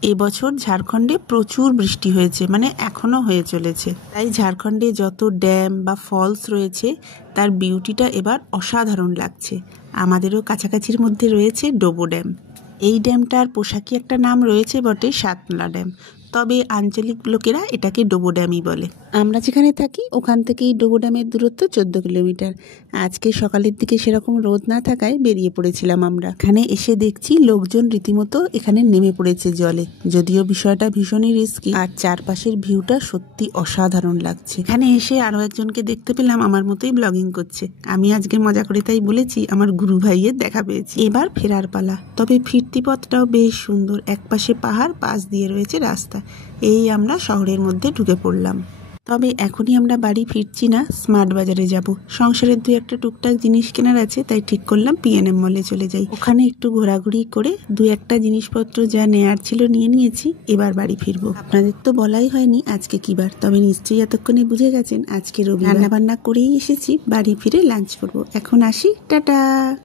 এবছর ঝাড়খণ্ডে প্রচুর বৃষ্টি হয়েছে, মানে এখনো হয়ে চলেছে। তাই ঝাড়খণ্ডে যত ড্যাম বা ফলস রয়েছে তার বিউটিটা এবার অসাধারণ লাগছে। আমাদেরও কাছাকাছির মধ্যে রয়েছে ডোবো ড্যাম। এই ড্যামটার পোশাকি একটা নাম রয়েছে বটে, সাতলা ড্যাম, তবে আঞ্চলিক লোকেরা এটাকে ডোবো ড্যামই বলে। আমরা যেখানে থাকি ওখান থেকেই ডোবো ড্যামের দূরত্ব 14 কিলোমিটার। আজকে সকালের দিকে সেরকম রোদ না থাকায় বেরিয়ে পড়েছিলাম আমরা। এখানে এসে দেখছি লোকজন রীতিমতো এখানে নেমে পড়েছে জলে, যদিও বিষয়টা ভীষণই রিস্কি, আর চারপাশের ভিউটা সত্যি অসাধারণ লাগছে। এখানে এসে আরো একজনকে দেখতে পেলাম আমার মতোই ব্লগিং করছে। আমি আজকে মজা করে তাই বলেছি আমার গুরু ভাইয়ের দেখা পেয়েছি। এবার ফেরার পালা, তবে ফিরতি পথটাও বেশ সুন্দর। একপাশে পাহাড়, পাশ দিয়ে রয়েছে রাস্তা। এই আমরা শহরের মধ্যে ঢুকে পড়লাম। তবে এখনই আমরা বাড়ি ফিরছি না, স্মার্ট বাজারে যাব। সংসারের 2-1 টুকটাক জিনিস কেনার আছে, তাই ঠিক করলাম PNM মলে চলে যাই। ওখানে একটু ঘোরাঘুরি করে 2-1টা জিনিসপত্র যা নেয়ার ছিল নিয়ে নিয়েছি। এবার বাড়ি ফিরবো। আপনাদের তো বলাই হয়নি আজকে কি বার, তবে নিশ্চয়ই এতক্ষণে বুঝে গেছেন আজকে রবিবার। রান্না বান্না করেই এসেছি, বাড়ি ফিরে লাঞ্চ করবো। এখন আসি, টাটা।